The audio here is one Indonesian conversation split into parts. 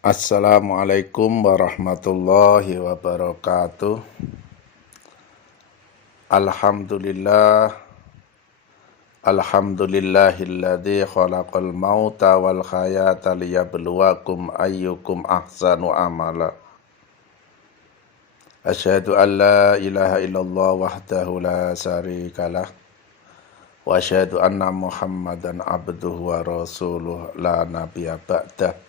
Assalamualaikum warahmatullahi wabarakatuh. Alhamdulillah. Alhamdulillahilladzi khalaqal mauta wal hayata liyabluwakum ayyukum ahsanu amala. Asyhadu an la ilaha illallah wahdahu la syarikalah. Wa asyhadu anna Muhammadan abduhu wa rasuluh la nabiyya ba'dah.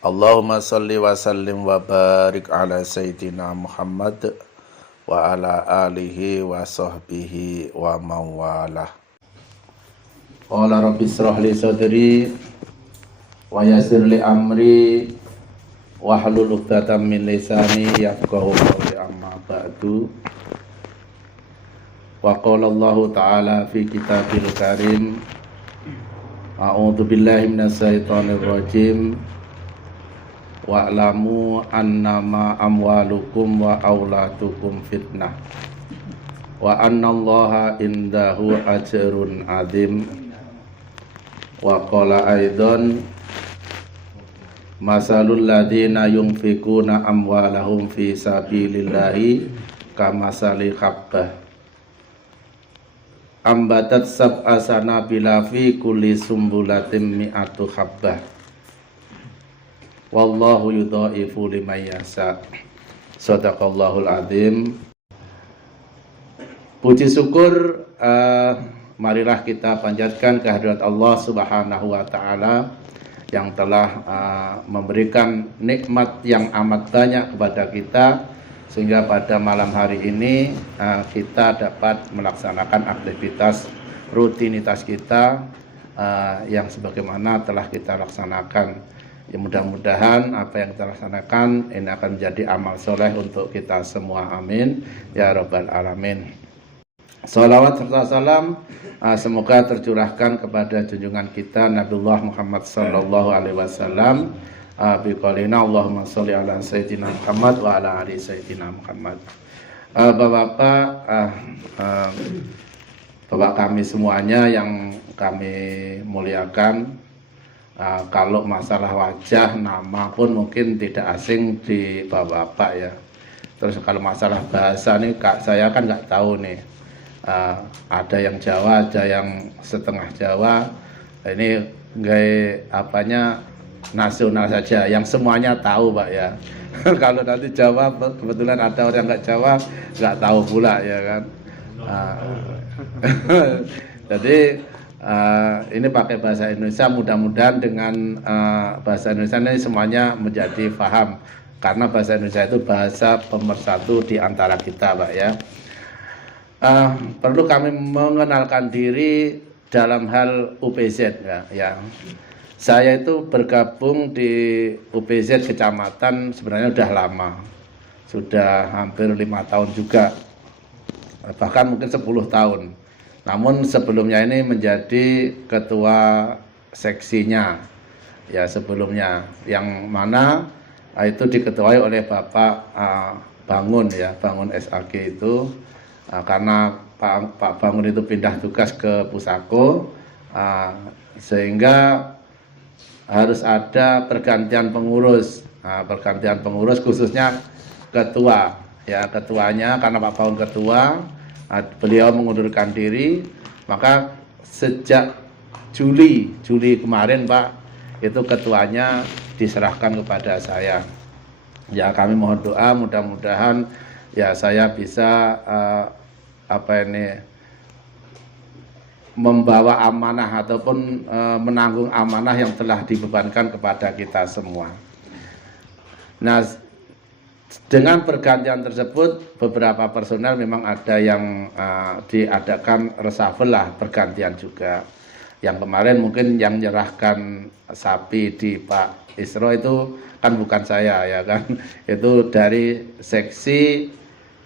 Allahumma salli wa sallim wa barik ala sayyidina Muhammad wa ala alihi wa sahbihi wa mawalah. Qala rabbi israh li sadri wa yassir li amri wa hlul 'uqdatam min lisani yafqahu qawli amma ba'du. Wa qala Allah ta'ala fi kitabil karim a'udzu billahi minasy syaithanir rajim. Wa'lamu annama amwalukum wa auladukum fitnah wa annallaha indahu ajrun azim. Wa qala aidan masalul ladzina yunfikuna amwalahum fi sabilillahi kamasali habbah ambatat sab'a sanabila fi kulli sumbulatin mi'atu habbah wallahu yudhaifu liman yasha. Shadaqallahul azim. Puji syukur marilah kita panjatkan kehadirat Allah Subhanahu wa taala yang telah memberikan nikmat yang amat banyak kepada kita sehingga pada malam hari ini kita dapat melaksanakan aktivitas rutinitas kita yang sebagaimana telah kita laksanakan. Ya, mudah-mudahan apa yang kita laksanakan ini akan menjadi amal soleh untuk kita semua. Amin ya rabbal alamin. Salawat serta salam semoga tercurahkan kepada junjungan kita Nabiullah Muhammad sallallahu alaihi wasallam. Biqaulina Allahumma sholli ala sayyidina Muhammad wa ala ali sayyidina Muhammad. Bapak-bapak, Bapak kami semuanya yang kami muliakan, kalau masalah wajah, nama pun mungkin tidak asing di bapak-bapak ya. Terus kalau masalah bahasa nih, saya kan nggak tahu nih. Ada yang Jawa, ada yang setengah Jawa. Ini gaya apanya nasional saja, yang semuanya tahu Pak ya. Kalau nanti Jawa, kebetulan ada orang nggak Jawa, nggak tahu pula ya kan. Jadi ini pakai bahasa Indonesia, mudah-mudahan dengan bahasa Indonesia ini semuanya menjadi paham, karena bahasa Indonesia itu bahasa pemersatu di antara kita Pak ya. Perlu kami mengenalkan diri dalam hal UPZ ya. Saya itu bergabung di UPZ kecamatan sebenarnya sudah lama, sudah hampir 5 tahun juga, bahkan mungkin 10 tahun. Namun sebelumnya ini menjadi ketua seksinya ya sebelumnya, yang mana itu diketuai oleh Bapak Bangun ya, Bangun SAG itu, karena Pak Bangun itu pindah tugas ke Pusako, sehingga harus ada pergantian pengurus, pergantian pengurus khususnya ketua ya, ketuanya karena Pak Bangun ketua, beliau mengundurkan diri, maka sejak Juli kemarin Pak, itu ketuanya diserahkan kepada saya. Ya kami mohon doa mudah-mudahan ya saya bisa membawa amanah ataupun menanggung amanah yang telah dibebankan kepada kita semua. Nah, dengan pergantian tersebut beberapa personel memang ada yang diadakan reshuffle lah, pergantian juga. Yang kemarin mungkin yang menyerahkan sapi di Pak Isro itu kan bukan saya ya kan, itu dari seksi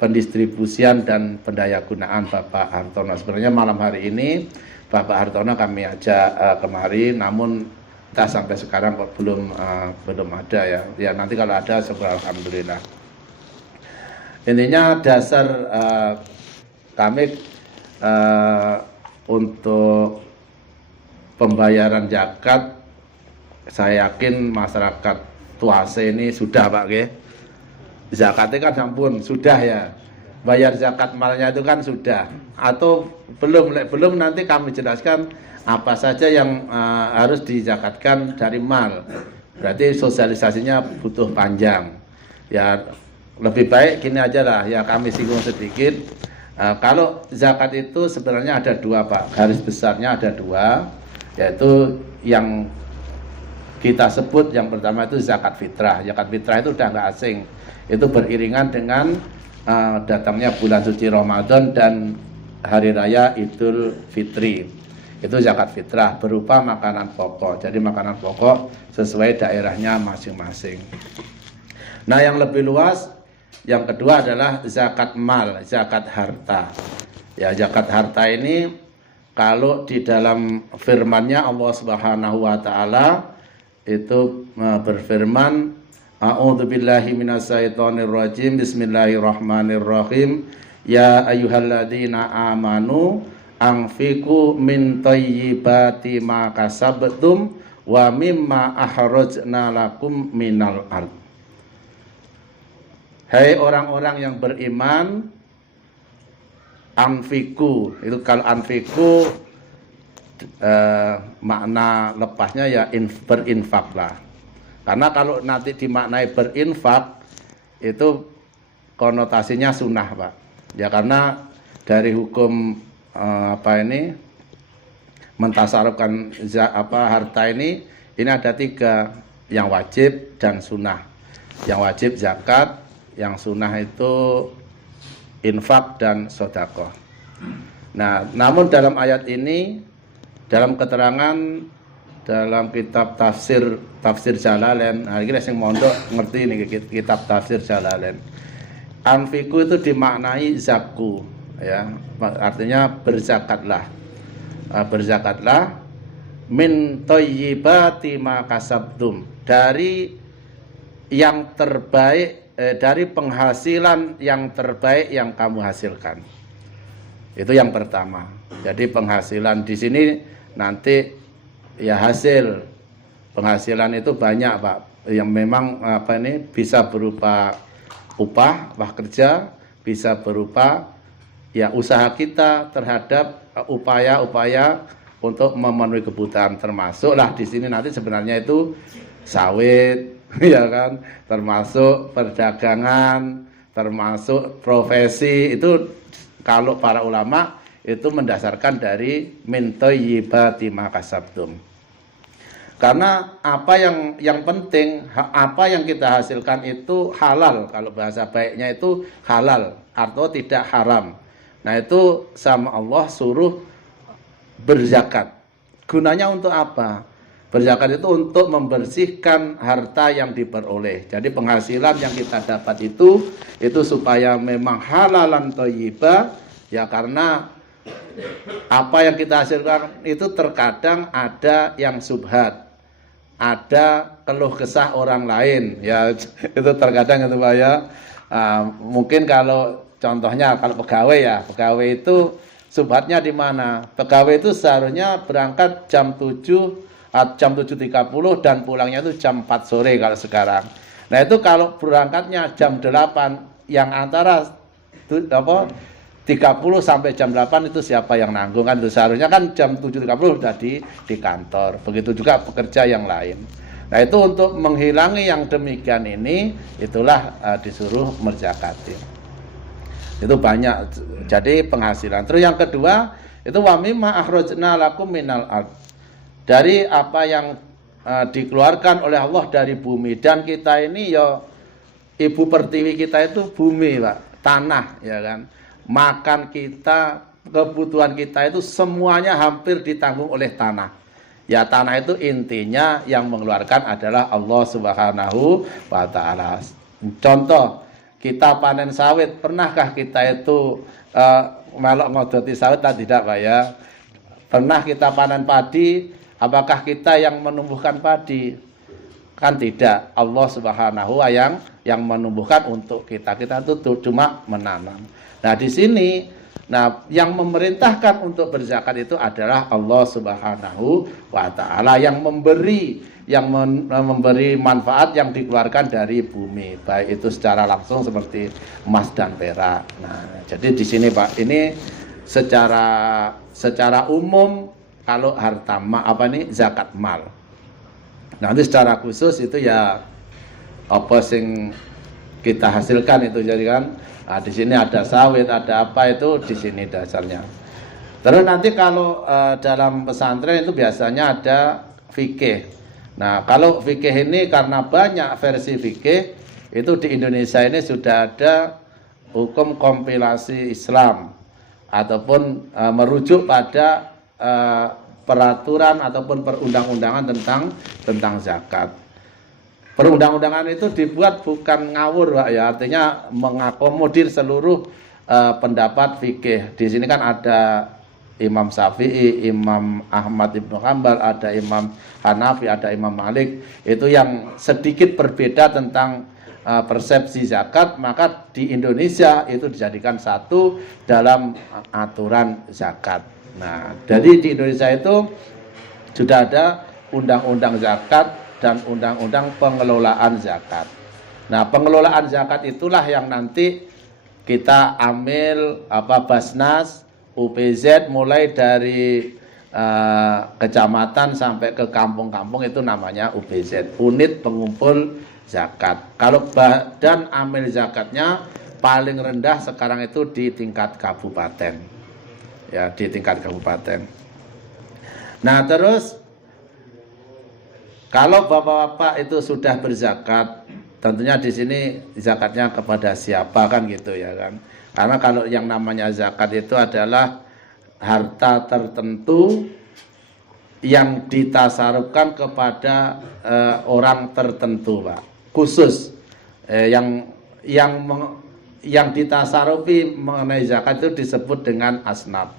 pendistribusian dan pendayagunaan Bapak Hartono. Sebenarnya malam hari ini Bapak Hartono kami ajak kemari, namun entah sampai sekarang kok belum ada ya. Ya nanti kalau ada syukur alhamdulillah. Intinya dasar kami untuk pembayaran zakat, saya yakin masyarakat tuase ini sudah Pak nggih. Zakatnya kan ampun sudah ya. Bayar zakat malnya itu kan sudah atau belum nanti kami jelaskan apa saja yang harus dizakatkan dari mal. Berarti sosialisasinya butuh panjang. Ya lebih baik gini aja lah ya kami singgung sedikit. Kalau zakat itu sebenarnya ada dua Pak, garis besarnya ada dua, yaitu yang kita sebut yang pertama itu zakat fitrah. Zakat fitrah itu udah nggak asing, itu beriringan dengan datangnya bulan suci Ramadan dan hari raya Idul Fitri. Itu zakat fitrah berupa makanan pokok. Jadi makanan pokok sesuai daerahnya masing-masing. Nah, yang lebih luas yang kedua adalah zakat mal, zakat harta. Ya, zakat harta ini kalau di dalam firman-Nya Allah Subhanahu wa taala itu berfirman, a'udzubillahi minasyaitonirrajim, bismillahirrahmanirrahim, ya ayyuhalladzina amanu anfiqu min thayyibati ma kasabtum wa mimma akhrajna lakum minal ard. Hai orang-orang yang beriman, anfiqu, itu kalau anfiqu makna lepasnya ya berinfaklah. Karena kalau nanti dimaknai berinfak itu konotasinya sunnah Pak. Ya karena dari hukum mentasarufkan harta ini ada tiga, yang wajib dan sunnah. Yang wajib zakat, yang sunnah itu infak dan sedekah. Nah, namun dalam ayat ini, dalam keterangan dalam kitab tafsir Jalalain, nah ini sing mondok ngerti ini kitab tafsir Jalalain. Anfiku itu dimaknai zakku, ya, artinya berzakatlah, berzakatlah min thayyibati ma kasabtum, dari yang terbaik, dari penghasilan yang terbaik yang kamu hasilkan. Itu yang pertama. Jadi penghasilan di sini nanti ya hasil penghasilan itu banyak Pak, yang memang bisa berupa upah kerja, bisa berupa ya usaha kita terhadap upaya-upaya untuk memenuhi kebutuhan, termasuklah di sini nanti sebenarnya itu sawit ya kan, termasuk perdagangan, termasuk profesi. Itu kalau para ulama itu mendasarkan dari min thayyibati ma kasabtum. Karena apa yang penting, apa yang kita hasilkan itu halal. Kalau bahasa baiknya itu halal atau tidak haram. Nah, itu sama Allah suruh berzakat. Gunanya untuk apa? Berzakat itu untuk membersihkan harta yang diperoleh. Jadi penghasilan yang kita dapat itu supaya memang halalan thayyibah, ya, karena apa yang kita hasilkan itu terkadang ada yang subhat, ada keluh kesah orang lain, ya itu terkadang itu Pak ya. Mungkin kalau contohnya kalau pegawai itu subhatnya di mana? Pegawai itu seharusnya berangkat jam 7:30 dan pulangnya itu jam 4 sore kalau sekarang. Nah, itu kalau berangkatnya jam 8, yang antara 30 sampai jam 8 itu siapa yang nanggung kan? Itu seharusnya kan jam 7.30 sudah di kantor. Begitu juga pekerja yang lain. Nah, itu untuk menghilangi yang demikian ini, itulah disuruh merzakati. Itu banyak. Jadi penghasilan. Terus yang kedua, itu wa mimma akhrajna lakum minal ard. Dari apa yang dikeluarkan oleh Allah dari bumi, dan kita ini ya ibu pertiwi kita itu bumi Pak, tanah ya kan. Makan kita, kebutuhan kita itu semuanya hampir ditanggung oleh tanah. Ya, tanah itu intinya yang mengeluarkan adalah Allah Subhanahu wa taala. Contoh, kita panen sawit, pernahkah kita itu melok ngodoti sawit? Tidak Pak ya. Pernah kita panen padi, apakah kita yang menumbuhkan padi? Kan tidak. Allah Subhanahu wa yang menumbuhkan untuk kita. Kita itu cuma menanam. Nah, di sini Nah, yang memerintahkan untuk berzakat itu adalah Allah Subhanahu wa taala, yang memberi manfaat yang dikeluarkan dari bumi, baik itu secara langsung seperti emas dan perak. Nah, jadi di sini Pak, ini secara umum kalau harta zakat mal. Nanti secara khusus itu ya apa sing kita hasilkan itu, jadi kan di sini ada sawit, ada apa, itu di sini dasarnya. Terus nanti kalau dalam pesantren itu biasanya ada fikih. Nah, kalau fikih ini karena banyak versi fikih, itu di Indonesia ini sudah ada hukum kompilasi Islam ataupun merujuk pada peraturan ataupun perundang-undangan tentang zakat. Perundang-undangan itu dibuat bukan ngawur, Pak, ya, artinya mengakomodir seluruh pendapat fikih. Di sini kan ada Imam Syafi'i, Imam Ahmad Ibnu Hanbal, ada Imam Hanafi, ada Imam Malik. Itu yang sedikit berbeda tentang persepsi zakat, maka di Indonesia itu dijadikan satu dalam aturan zakat. Nah, jadi di Indonesia itu sudah ada undang-undang zakat dan undang-undang pengelolaan zakat. Nah, pengelolaan zakat itulah yang nanti kita ambil Basnas, UPZ, mulai dari kecamatan sampai ke kampung-kampung, itu namanya UPZ, unit pengumpul zakat. Kalau badan amil zakatnya paling rendah sekarang itu di tingkat kabupaten. Ya, di tingkat kabupaten. Nah, terus kalau bapak-bapak itu sudah berzakat, tentunya di sini zakatnya kepada siapa, kan gitu ya kan? Karena kalau yang namanya zakat itu adalah harta tertentu yang ditasarufkan kepada orang tertentu, Pak. Khusus yang ditasarufi mengenai zakat itu disebut dengan asnaf.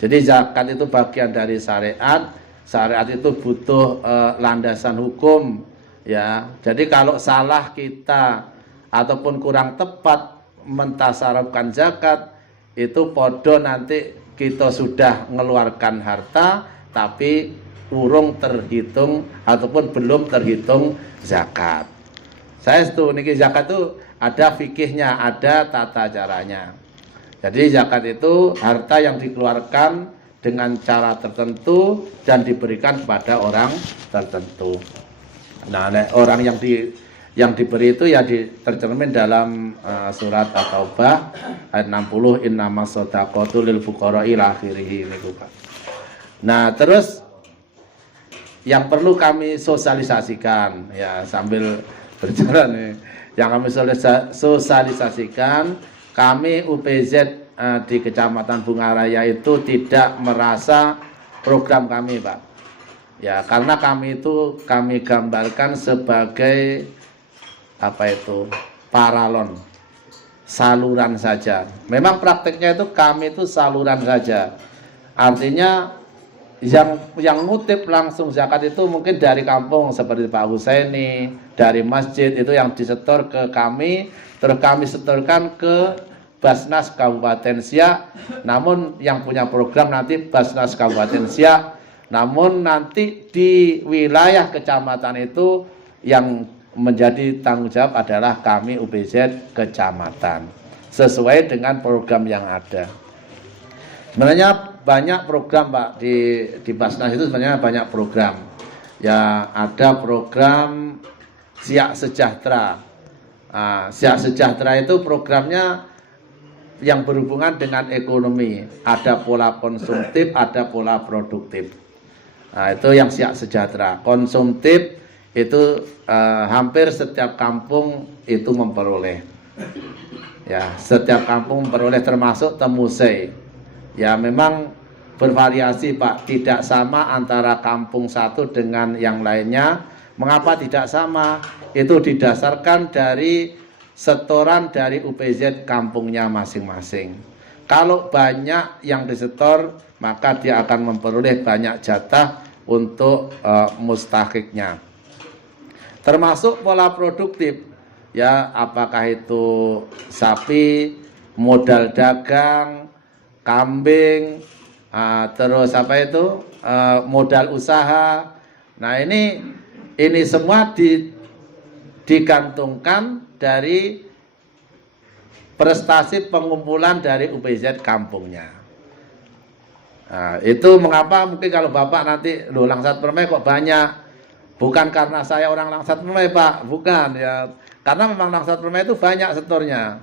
Jadi zakat itu bagian dari syariat. Syariat itu butuh landasan hukum, ya. Jadi kalau salah kita ataupun kurang tepat mentasarufkan zakat, itu podo nanti kita sudah mengeluarkan harta tapi urung terhitung ataupun belum terhitung zakat. Saya itu niki zakat itu ada fikihnya, ada tata caranya. Jadi zakat itu harta yang dikeluarkan dengan cara tertentu dan diberikan kepada orang tertentu. Nah, orang yang diberi itu ya tercermin dalam surat At-Taubah ayat 60, innamas shadaqatu lil fuqara'i ila akhirih ini, Pak. Nah, terus yang perlu kami sosialisasikan, ya sambil berjalan nih, yang kami sosialisasikan, kami UPZ di Kecamatan Bungaraya itu tidak merasa program kami, Pak. Ya, karena kami gambarkan sebagai paralon, saluran saja. Memang prakteknya itu kami itu saluran saja. Artinya yang ngutip langsung zakat itu mungkin dari kampung seperti Pak Husaini, dari masjid itu yang disetor ke kami, terus kami setorkan ke Basnas Kabupaten Siak. Namun yang punya program nanti Basnas Kabupaten Siak. Namun nanti di wilayah kecamatan itu yang menjadi tanggung jawab adalah kami UPZ kecamatan, sesuai dengan program yang ada. Sebenarnya banyak program, Pak, di Basnas itu sebenarnya banyak program. Ya, ada program Siak Sejahtera. Siak Sejahtera itu programnya yang berhubungan dengan ekonomi, ada pola konsumtif, ada pola produktif. Nah, itu yang Siak Sejahtera. Konsumtif itu hampir setiap kampung itu memperoleh. Ya, setiap kampung memperoleh, termasuk Temusei. Ya, memang bervariasi, Pak, tidak sama antara kampung satu dengan yang lainnya. Mengapa tidak sama? Itu didasarkan dari setoran dari UPZ kampungnya masing-masing. Kalau banyak yang disetor, maka dia akan memperoleh banyak jatah untuk mustahiknya. Termasuk pola produktif, ya, apakah itu sapi, modal dagang, kambing, terus apa itu modal usaha. Nah ini semua digantungkan dari prestasi pengumpulan dari UPZ kampungnya. Nah, itu mengapa mungkin kalau Bapak nanti Langsat Permai kok banyak, bukan karena saya orang Langsat Permai Pak, bukan ya, karena memang Langsat Permai itu banyak setornya.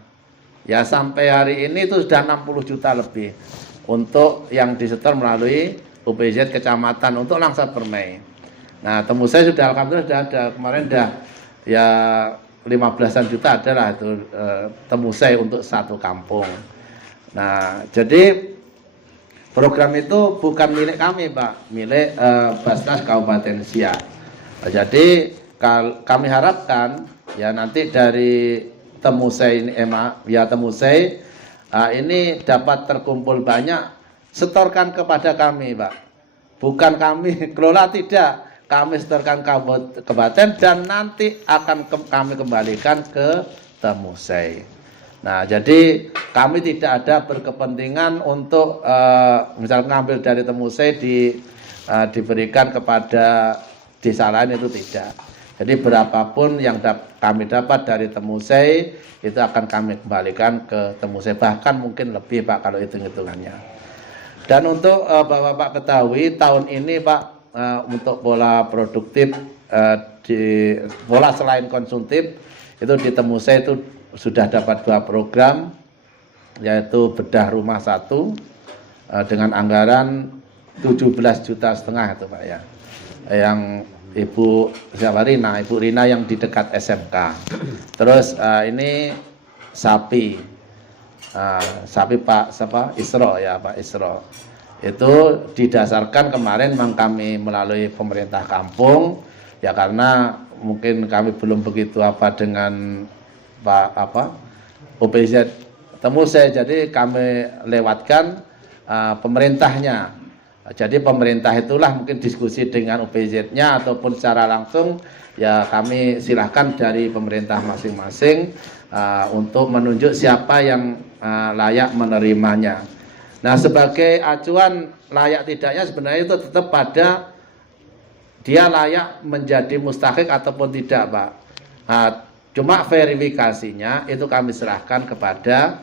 Ya sampai hari ini itu sudah 60 juta lebih untuk yang disetor melalui UPZ kecamatan untuk Langsat Permai. Nah Temusai sudah alhamdulillah sudah ada, kemarin sudah ya 15-an juta adalah itu Temusai untuk satu kampung. Nah jadi program itu bukan milik kami Pak, milik Basnas Kabupaten Siak. Jadi kami harapkan ya nanti dari Temusai ini Temusai ini dapat terkumpul banyak, setorkan kepada kami Pak, bukan kami kelola, tidak, kami setorkan kabupaten dan nanti akan kami kembalikan ke Temusai. Nah jadi kami tidak ada berkepentingan untuk misalnya ngambil dari Temusai diberikan kepada desa lain, itu tidak. Jadi berapapun yang kami dapat dari Temusai itu akan kami kembalikan ke Temusai, bahkan mungkin lebih Pak kalau hitung-hitungannya. Dan untuk Bapak ketahui tahun ini Pak untuk pola produktif di pola selain konsumtif itu di Temusai itu sudah dapat 2 program, yaitu bedah rumah 1 dengan anggaran 17,5 juta itu Pak ya, yang Ibu Rina yang di dekat SMK. Terus ini sapi Pak Isro ya, Pak Isro. Itu didasarkan kemarin memang kami melalui pemerintah kampung ya, karena mungkin kami belum begitu dengan UPZ Temusai, jadi kami lewatkan pemerintahnya. Jadi pemerintah itulah mungkin diskusi dengan UPZ-nya ataupun secara langsung ya kami silahkan dari pemerintah masing-masing untuk menunjuk siapa yang layak menerimanya. Nah sebagai acuan layak tidaknya sebenarnya itu tetap pada dia layak menjadi mustahik ataupun tidak Pak. Cuma verifikasinya itu kami serahkan kepada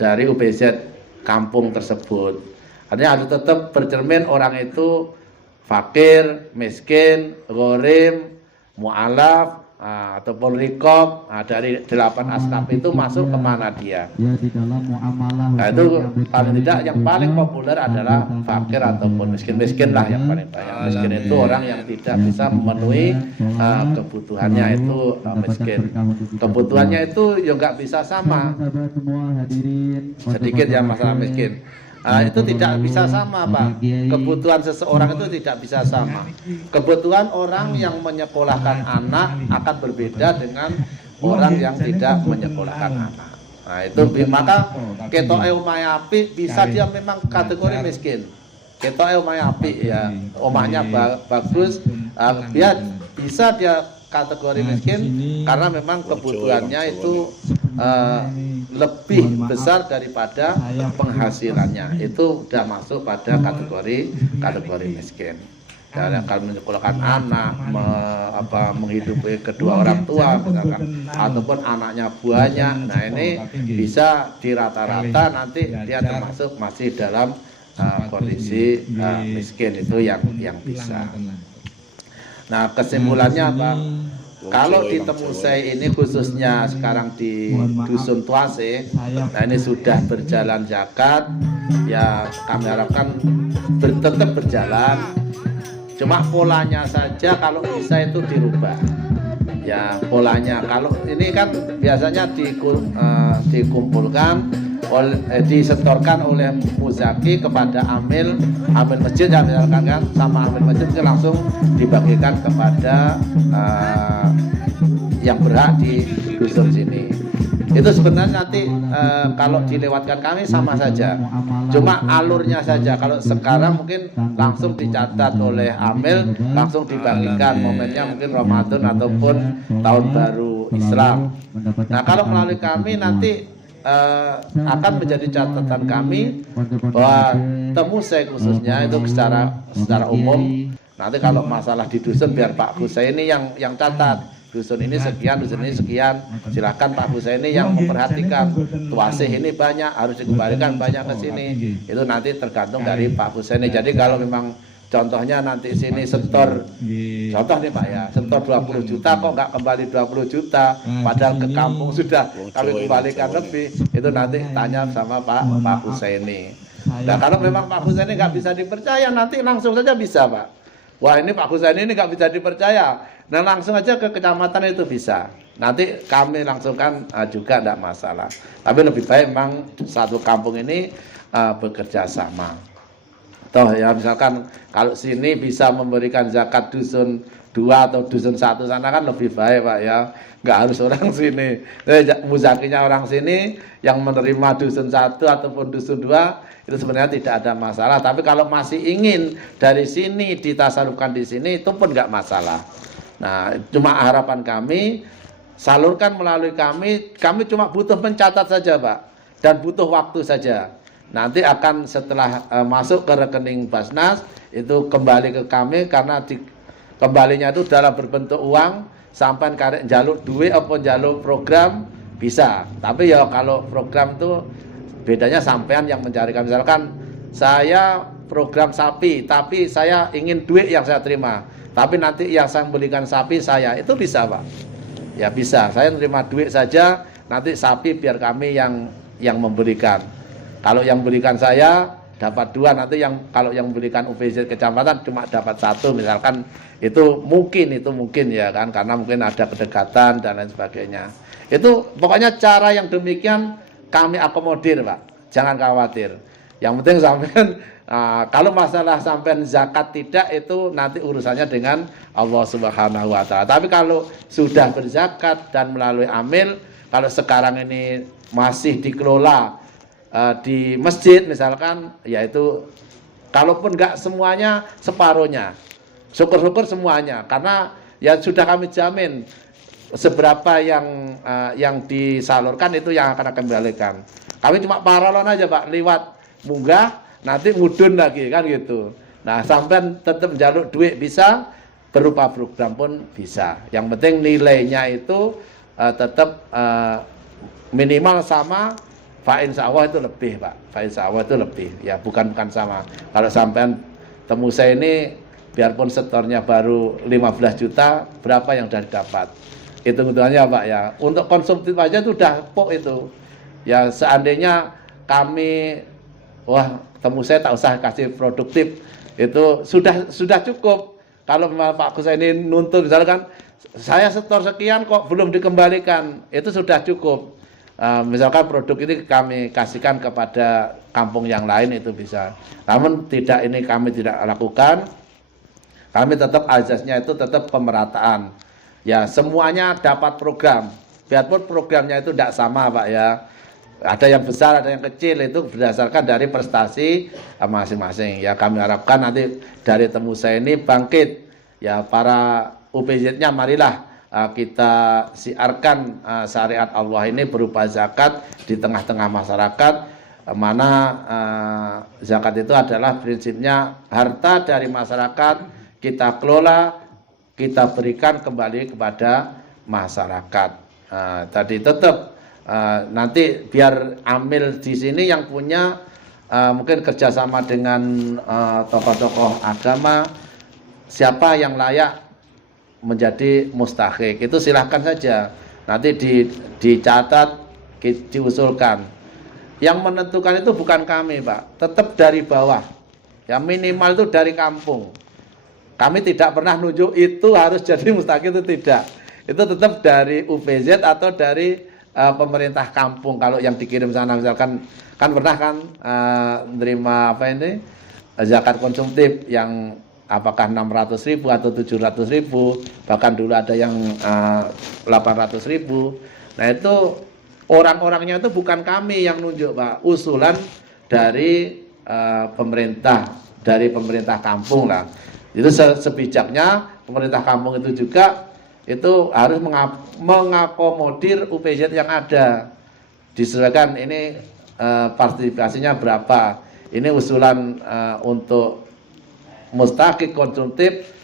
dari UPZ kampung tersebut. Artinya harus tetap bercermin orang itu fakir, miskin, ghorim, mu'alaf, ataupun rikob. Dari 8 asnaf itu masuk kemana dia. Nah itu paling tidak yang paling populer adalah fakir ataupun miskin lah yang paling banyak. Miskin itu orang yang tidak bisa memenuhi kebutuhannya, itu miskin. Kebutuhannya itu ya nggak bisa sama, sedikit ya masalah miskin. Itu tidak bisa sama Pak. Kebutuhan seseorang itu tidak bisa sama. Kebutuhan orang yang menyekolahkan anak akan berbeda dengan orang yang tidak menyekolahkan anak. Nah itu maka ketoke omahe apik bisa dia memang kategori miskin. Ketoke omahe apik ya, omahnya bagus, dia bisa dia kategori miskin karena memang kebutuhannya itu lebih besar daripada penghasilannya, itu sudah masuk pada kategori miskin. Dan kalau menyekolahkan anak, menghidupi kedua orang tua misalkan, ataupun anaknya banyak, nah ini bisa di rata-rata nanti dia termasuk masih dalam kondisi miskin, itu yang bisa. Nah kesimpulannya apa? Kalau di Temusai ini khususnya sekarang di Dusun Tuase, nah ini sudah berjalan zakat, ya kami harapkan tetap berjalan. Cuma polanya saja kalau bisa itu dirubah. Ya polanya, kalau ini kan biasanya dikumpulkan disetorkan oleh muzaki kepada amil masjid yang misalkan kan, sama amil masjid itu langsung dibagikan kepada yang berhak di dusun sini. Itu sebenarnya nanti kalau dilewatkan kami sama saja, cuma alurnya saja. Kalau sekarang mungkin langsung dicatat oleh amil, langsung dibagikan, momennya mungkin Ramadan ataupun tahun baru Islam. Nah kalau melalui kami nanti akan menjadi catatan kami bahwa Temusai khususnya itu secara umum. Nanti kalau masalah di dusun biar Pak Husaini yang catat, dusun ini sekian, dusun ini sekian, silahkan Pak Husaini yang memperhatikan. Tuasih ini banyak, harus dikembalikan banyak ke sini. Itu nanti tergantung dari Pak Husaini. Jadi kalau memang contohnya nanti sini setor, contoh nih Pak ya, setor 20 juta kok nggak kembali 20 juta, padahal ke kampung sudah kami kembalikan lebih, itu nanti tanya sama Pak Husaini. Nah kalau memang Pak Husaini nggak bisa dipercaya, nanti langsung saja bisa Pak. Wah ini Pak Husaini ini nggak bisa dipercaya, nah langsung aja ke kecamatan itu bisa. Nanti kami langsungkan juga tidak masalah. Tapi lebih baik memang satu kampung ini bekerja sama. Toh ya misalkan kalau sini bisa memberikan zakat dusun 2 atau dusun 1 sana kan lebih baik Pak ya. Nggak harus orang sini. Muzakinya orang sini yang menerima dusun 1 ataupun dusun 2 itu sebenarnya tidak ada masalah. Tapi kalau masih ingin dari sini ditasarufkan di sini itu pun nggak masalah. Nah cuma harapan kami salurkan melalui kami cuma butuh mencatat saja Pak, dan butuh waktu saja. Nanti akan setelah masuk ke rekening Basnas itu kembali ke kami, karena kembalinya itu dalam berbentuk uang, sampai karek jaluk duit apa jaluk program bisa. Tapi ya kalau program itu bedanya sampean yang mencarikan. Misalkan saya program sapi, tapi saya ingin duit yang saya terima, tapi nanti yang saya belikan sapi saya, itu bisa Pak. Ya bisa, saya terima duit saja, nanti sapi biar kami yang memberikan. Kalau yang berikan saya dapat 2, nanti kalau yang berikan UPZ kecamatan cuma dapat 1 misalkan, itu mungkin ya kan, karena mungkin ada kedekatan dan lain sebagainya. Itu pokoknya cara yang demikian kami akomodir Pak, jangan khawatir. Yang penting sampean kalau masalah sampean zakat tidak, itu nanti urusannya dengan Allah Subhanahu wa taala. Tapi kalau sudah berzakat dan melalui amil, kalau sekarang ini masih dikelola di masjid misalkan, yaitu kalaupun nggak semuanya, separuhnya, syukur-syukur semuanya, karena ya sudah kami jamin seberapa yang disalurkan itu yang akan kembalikan. Kami cuma paralon aja Pak, liwat munggah nanti mudun lagi kan gitu. Nah sampai tetap jaluk duit bisa, berupa program pun bisa. Yang penting nilainya itu tetap minimal sama. Insya Allah itu lebih Pak, insya Allah itu lebih, ya bukan sama. Kalau sampean Temusai ini biarpun setornya baru 15 juta, berapa yang sudah didapat? Hitung-hitungannya Pak ya, untuk konsumtif aja itu udah pok itu. Ya seandainya kami, Temusai tak usah kasih produktif, itu sudah cukup. Kalau memang Pak Husaini nuntut misalkan, saya setor sekian kok belum dikembalikan, itu sudah cukup. Misalkan produk ini kami kasihkan kepada kampung yang lain, itu bisa. Namun ini kami tidak lakukan. Kami tetap azasnya itu tetap pemerataan. Ya semuanya dapat program. Biarpun programnya itu tidak sama Pak ya. Ada yang besar, ada yang kecil, itu berdasarkan dari prestasi masing-masing. Ya kami harapkan nanti dari Temusai ini bangkit. Ya para UPZ-nya marilah kita siarkan syariat Allah ini berupa zakat di tengah-tengah masyarakat, mana zakat itu adalah prinsipnya harta dari masyarakat kita kelola, kita berikan kembali kepada masyarakat. Tadi tetap nanti biar amil di sini yang punya mungkin kerjasama dengan tokoh-tokoh agama, siapa yang layak menjadi mustahik, itu silahkan saja nanti dicatat, diusulkan. Yang menentukan itu bukan kami Pak, tetap dari bawah, yang minimal itu dari kampung. Kami tidak pernah nunjuk itu harus jadi mustahik, itu tidak. Itu tetap dari UPZ atau dari pemerintah kampung. Kalau yang dikirim sana misalkan, kan pernah kan menerima zakat konsumtif yang apakah 600.000 atau 700.000, bahkan dulu ada yang 800.000. Nah itu orang-orangnya itu bukan kami yang nunjuk Pak, usulan dari pemerintah, dari pemerintah kampung lah. Itu sebijaknya pemerintah kampung itu juga itu harus mengakomodir UPZ yang ada. disesuaikan ini partisipasinya berapa. Ini usulan untuk mustahik konsumtif,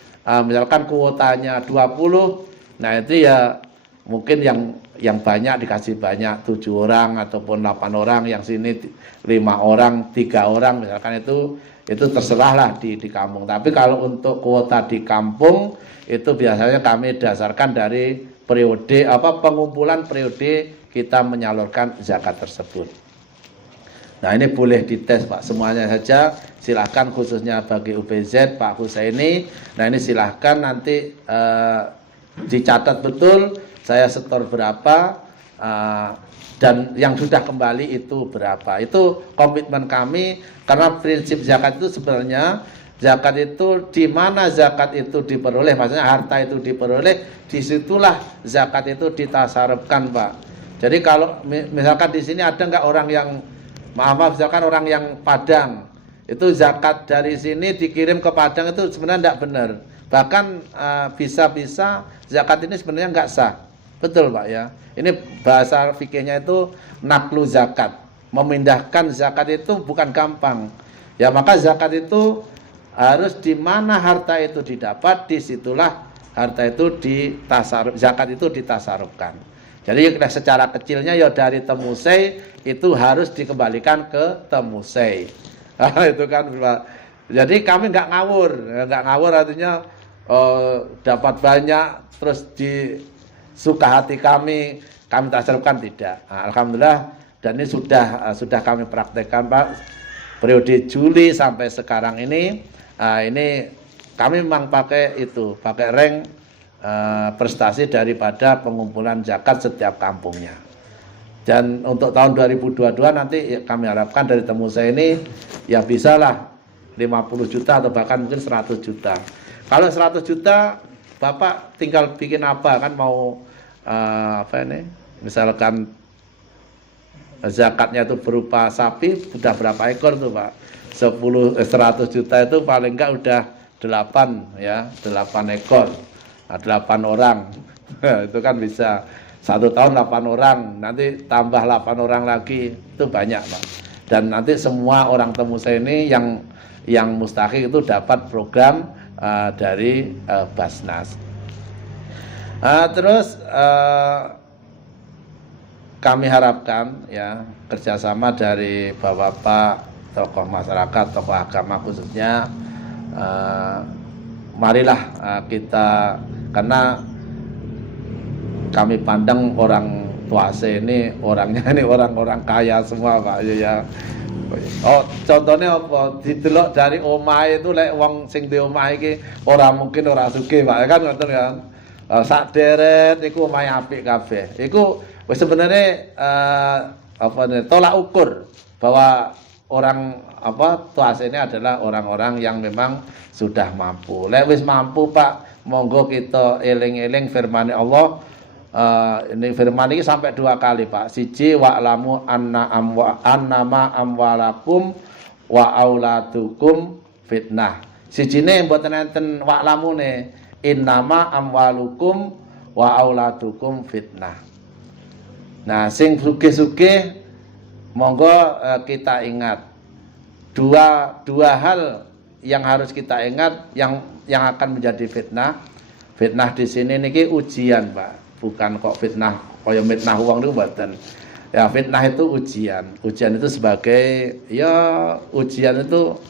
misalkan kuotanya 20, nah itu ya mungkin yang banyak dikasih banyak, 7 orang ataupun 8 orang, yang sini 5 orang, 3 orang misalkan, itu terserahlah di kampung. Tapi kalau untuk kuota di kampung itu biasanya kami dasarkan dari periode pengumpulan periode kita menyalurkan zakat tersebut. Nah ini boleh dites Pak, semuanya saja silahkan, khususnya bagi UPZ Pak Husaini. Nah ini silahkan nanti dicatat betul saya setor berapa, dan yang sudah kembali itu berapa. Itu komitmen kami, karena prinsip zakat itu sebenarnya, zakat itu di mana zakat itu diperoleh, maksudnya harta itu diperoleh, disitulah zakat itu ditasarufkan Pak. Jadi kalau misalkan di sini ada nggak orang yang misalkan orang yang Padang, itu zakat dari sini dikirim ke Padang, itu sebenarnya tidak benar. Bahkan bisa-bisa zakat ini sebenarnya nggak sah. Betul Pak ya. Ini bahasa fikihnya itu naklu zakat. Memindahkan zakat itu bukan gampang. Ya maka zakat itu harus di mana harta itu didapat, disitulah harta itu zakat itu ditasarufkan. Jadi secara kecilnya ya dari temusai itu harus dikembalikan ke temusai. Itu kan Pak. Jadi kami nggak ngawur artinya dapat banyak terus di suka hati kami tasarufkan, tidak. Nah, alhamdulillah, dan ini sudah kami praktekkan Pak, periode Juli sampai sekarang ini. Ini kami memang pakai rank prestasi daripada pengumpulan zakat setiap kampungnya. Dan untuk tahun 2022 nanti kami harapkan dari Temusai ini ya bisalah 50 juta atau bahkan mungkin 100 juta. Kalau 100 juta Bapak tinggal bikin apa, kan mau misalkan zakatnya itu berupa sapi, udah berapa ekor tuh Pak? 100 juta itu paling enggak udah 8 ekor. 8 orang. Itu kan bisa 1 tahun 8 orang, nanti tambah 8 orang lagi, itu banyak Pak. Dan nanti semua orang Temusai ini yang mustahik itu dapat program dari Basnas. Terus kami harapkan ya kerjasama dari bapak-bapak, tokoh masyarakat, tokoh agama khususnya, marilah kita, karena kami pandang orang Tuase ini orangnya orang-orang kaya semua Pak ya. Oh, contohnya apa? Didelok dari omahe itu lek wong sing di omahe iki ora mungkin ora sugih Pak, kan ngoten kan. Sak deret iku omahe apik kabeh. Iku wis sebenarnya tolak ukur bahwa orang Tuase ini adalah orang-orang yang memang sudah mampu. Lek wis mampu Pak, monggo kita eling-eling firman Allah. Ini firman ini sampai 2 kali Pak. Siji wa'lamu annama amwalakum wa auladukum fitnah. Sijine mboten enten wa'lamune, innama amwalukum wa auladukum fitnah. Nah, sing sugih-sugih monggo kita ingat dua hal yang harus kita ingat yang akan menjadi fitnah. Fitnah di sini niki ujian Pak. Bukan kok fitnah kaya fitnah uang itu mboten. Ya fitnah itu ujian. Ujian itu sebagai ujian itu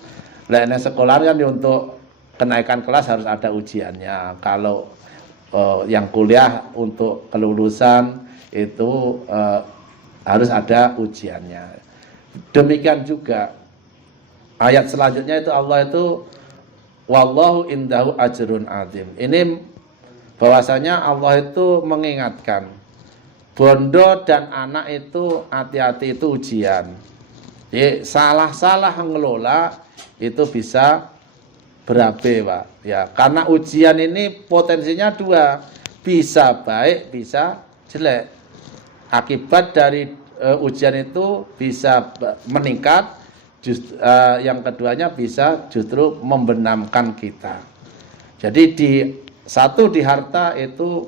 lek sekolah kan untuk kenaikan kelas harus ada ujiannya. Kalau yang kuliah untuk kelulusan itu harus ada ujiannya. Demikian juga ayat selanjutnya itu Allah itu wallahu indahu ajrun azim. Ini bahwasanya Allah itu mengingatkan bondo dan anak itu hati-hati, itu ujian. Jadi salah-salah ngelola itu bisa berabe Pak. Ya, karena ujian ini potensinya 2, bisa baik, bisa jelek. Akibat dari ujian itu bisa meningkat, yang keduanya bisa justru membenamkan kita. Jadi di harta itu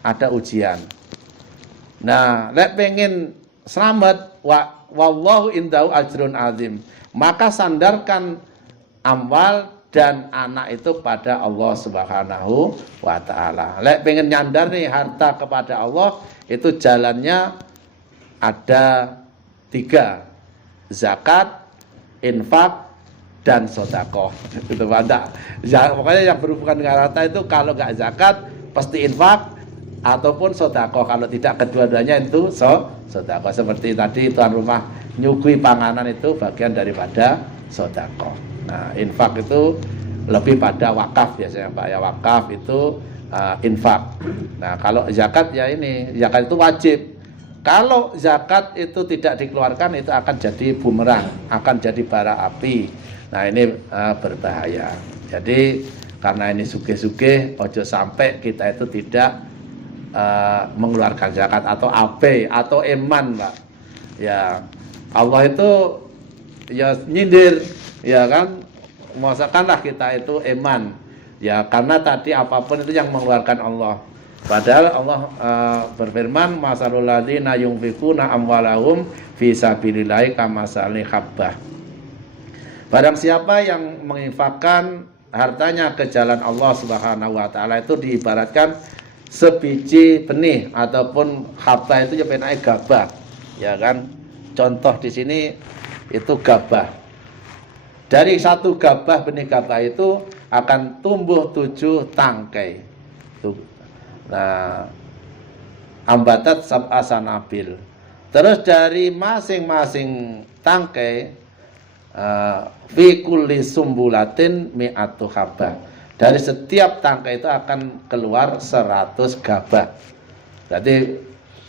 ada ujian. Nah, lek pengen selamat wallahu indahu ajrun azim, maka sandarkan amwal dan anak itu pada Allah Subhanahu wa taala. Lek pengen nyandar nih harta kepada Allah, itu jalannya ada 3. Zakat, infak, dan sedekah. Itu ada. Pokoknya yang berhubungan dengan harta itu kalau nggak zakat pasti infak ataupun sedekah. Kalau tidak kedua-duanya itu sedekah. Seperti tadi tuan rumah nyugui panganan itu bagian daripada sedekah. Nah, infak itu lebih pada wakaf biasanya Pak ya, wakaf itu infak. Nah, kalau zakat ya ini, zakat itu wajib. Kalau zakat itu tidak dikeluarkan itu akan jadi bumerang, akan jadi bara api. Nah, ini berbahaya. Jadi karena ini sugih-sugih, ojo sampai kita itu tidak mengeluarkan zakat atau AB atau iman Pak. Ya, Allah itu ya nyindir, ya kan, masakanlah kita itu iman, ya karena tadi apapun itu yang mengeluarkan Allah. Padahal Allah berfirman, masalul ladzina yunfikuna amwalahum fi sabilillahi kamasali habbah. Barang siapa yang menginfakkan hartanya ke jalan Allah Subhanahu wa taala itu diibaratkan sebiji benih ataupun habbah itu ya penake gabah, ya kan. Contoh di sini itu gabah. Dari satu gabah, benih gabah itu akan tumbuh 7 tangkai. Nah, ambatat sab'a sanabil. Terus dari masing-masing tangkai fi kulli sumbulatin mi'atu habbah. Dari setiap tangkai itu akan keluar 100 gabah. Berarti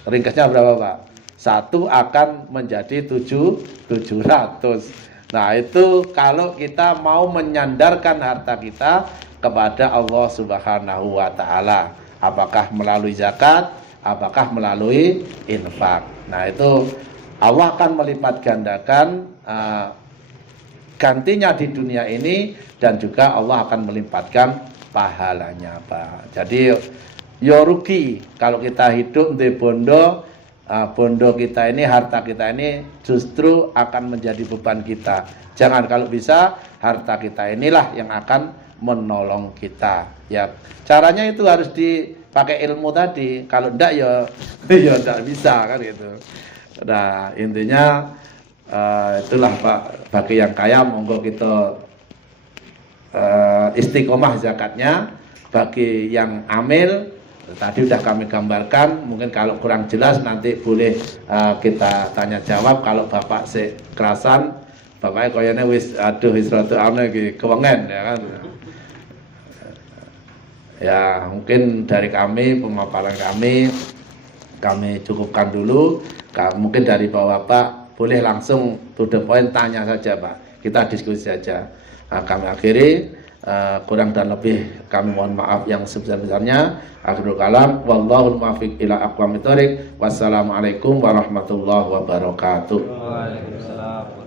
ringkasnya berapa Pak? 1 akan menjadi 700. Nah, itu kalau kita mau menyandarkan harta kita kepada Allah Subhanahu wa taala, apakah melalui zakat, apakah melalui infak. Nah, itu Allah akan melipat gandakan gantinya di dunia ini, dan juga Allah akan melimpatkan pahalanya Pak. Jadi yo rugi kalau kita hidup di bondo, bondo kita ini, harta kita ini justru akan menjadi beban kita. Jangan, kalau bisa harta kita inilah yang akan menolong kita. Ya, caranya itu harus dipakai ilmu tadi. Kalau enggak ya ya enggak bisa kan gitu. Nah, intinya itulah Pak, bagi yang kaya monggo kita istiqomah zakatnya. Bagi yang amil tadi sudah kami gambarkan, mungkin kalau kurang jelas nanti boleh kita tanya jawab. Kalau Bapak kerasan, Bapaknya koyone wis rada anu iki kewengen ya kan. Ya, mungkin dari kami, pemaparan kami cukupkan dulu. Mungkin dari Bapak boleh langsung to the point, tanya saja Pak. Kita diskusi saja. Nah, kami akhiri. Kurang dan lebih kami mohon maaf yang sebesar-besarnya. Akhirul kalam, wallahul muwaffiq ila aqwamit thoriq. Wassalamualaikum warahmatullahi wabarakatuh. Waalaikumsalam.